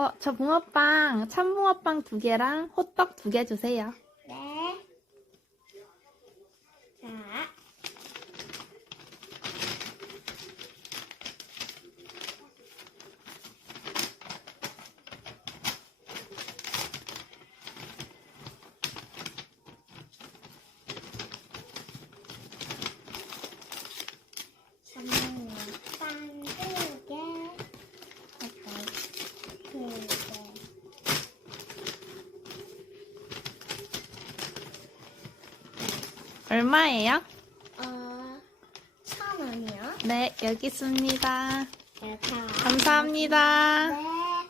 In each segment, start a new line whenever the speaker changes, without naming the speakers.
저 붕어빵, 참붕어빵 2개랑 호떡 2개 주세요.
네. 자. 참붕어빵 2개. 호떡 2개.
얼마예요?
1,000원이요.
네, 여기 있습니다.
자,
감사합니다.
네.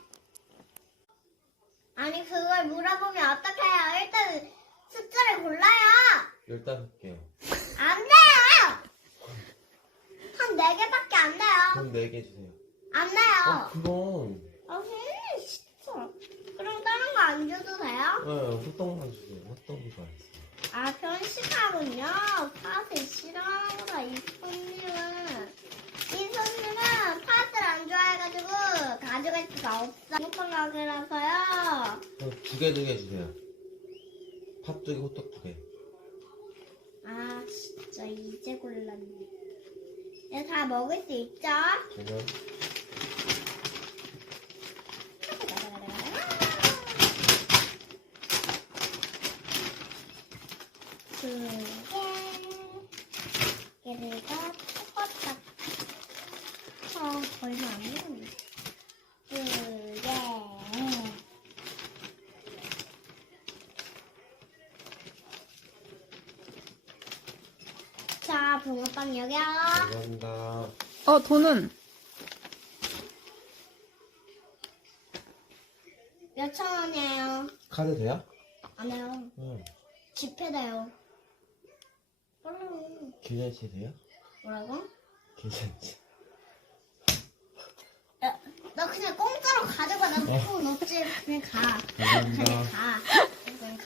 아니 그걸 물어보면 어떡해요? 일단 숫자를 골라요.
15개요.
안 돼요. 한 4개밖에 안 돼요.
그럼 4개 주세요.
안 돼요.
그럼.
아 진짜. 그럼 다른 거 안 줘도 돼요?
네, 호떡만 주세요. 호떡이 좋아했어요.
아 편식하군요. 팥을 싫어하는구나 이 손님은. 이 손님은 팥을 안 좋아해가지고 가져갈 수가 없어. 붕어빵 가게라서요.
그럼 2개 주세요. 팥 2개, 호떡 2개.
아 진짜 이제 골랐네. 이거 다 먹을 수 있죠?
그러면
얘를 다 똑같다. 얼마 안 먹었네. 2개. 자, 붕어빵 여기요.
감사합니다.
돈은?
몇천 원이에요?
카드 돼요?
안 해요.
응.
지폐돼요. 얼른.
계좌이체 돼요?
뭐라고?
계좌이체.
야, 너 그냥 공짜로 가져가. 나 돈 없지. 그냥 가.
감사합니다.
그냥 가.